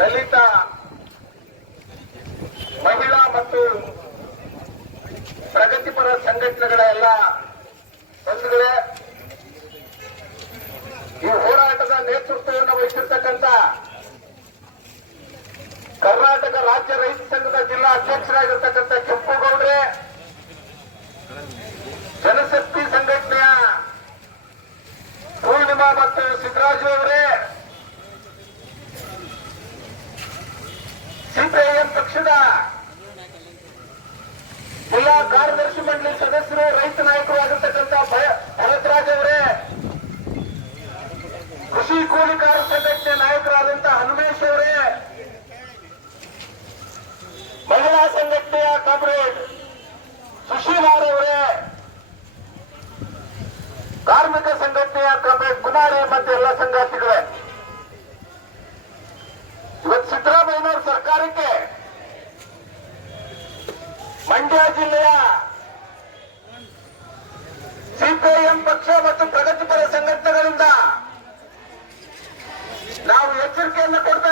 ದಲಿತ ಮಹಿಳಾ ಮತ್ತು ಪ್ರಗತಿಪರ ಸಂಘಟನೆಗಳ ಎಲ್ಲ ಬಂಧುಗಳೇ, ಈ ಹೋರಾಟದ ನೇತೃತ್ವವನ್ನು ವಹಿಸಿರ್ತಕ್ಕಂಥ ಕರ್ನಾಟಕ ರಾಜ್ಯ ರೈತ ಸಂಘದ ಜಿಲ್ಲಾ ಅಧ್ಯಕ್ಷರಾಗಿರ್ತಕ್ಕಂಥ ಕೆಂಪೇಗೌಡ್ರೆ, ಜನಶಕ್ತಿ ಸಂಘಟನೆಯ ಪೂರ್ಣಿಮಾ ಮತ್ತು ಸಿದ್ದರಾಜು ಅವರೇ, ಸಿಪಿಐಎಂ ಪಕ್ಷದ ಜಿಲ್ಲಾ ಕಾರ್ಯದರ್ಶಿ ಮಂಡಳಿ ಸದಸ್ಯರು, ರೈತ ನಾಯಕರು ಆಗಿರ್ತಕ್ಕಂಥ ಭರತರಾಜ್ ಅವರೇ, ಕೃಷಿ ಕೂಲಿಕಾರ ಸಂಘಟನೆ ನಾಯಕರಾದಂತಹ ಹನುಮೇಶ್ ಅವರೇ, ಮಹಿಳಾ ಸಂಘಟನೆಯ ಕಾಮ್ರೇಡ್ ಸುಶೀಲಾರ್ ಅವರೇ, ಕಾರ್ಮಿಕ ಸಂಘಟನೆಯ ಕಾಮ್ರೇಡ್ ಕುಮಾರಿ ಮತ್ತು ಎಲ್ಲ ಸಂಗಾತಿಗಳೇ, ಇವತ್ತು ಸಿದ್ದರಾಮಯ್ಯನವರ ಸರ್ಕಾರಕ್ಕೆ ಮಂಡ್ಯ ಜಿಲ್ಲೆಯ ಸಿಪಿಐಎಂ ಪಕ್ಷ ಮತ್ತು ಪ್ರಗತಿಪರ ಸಂಘಟನೆಗಳಿಂದ ನಾವು ಎಚ್ಚರಿಕೆಯನ್ನು ಕೊಡ್ತಾ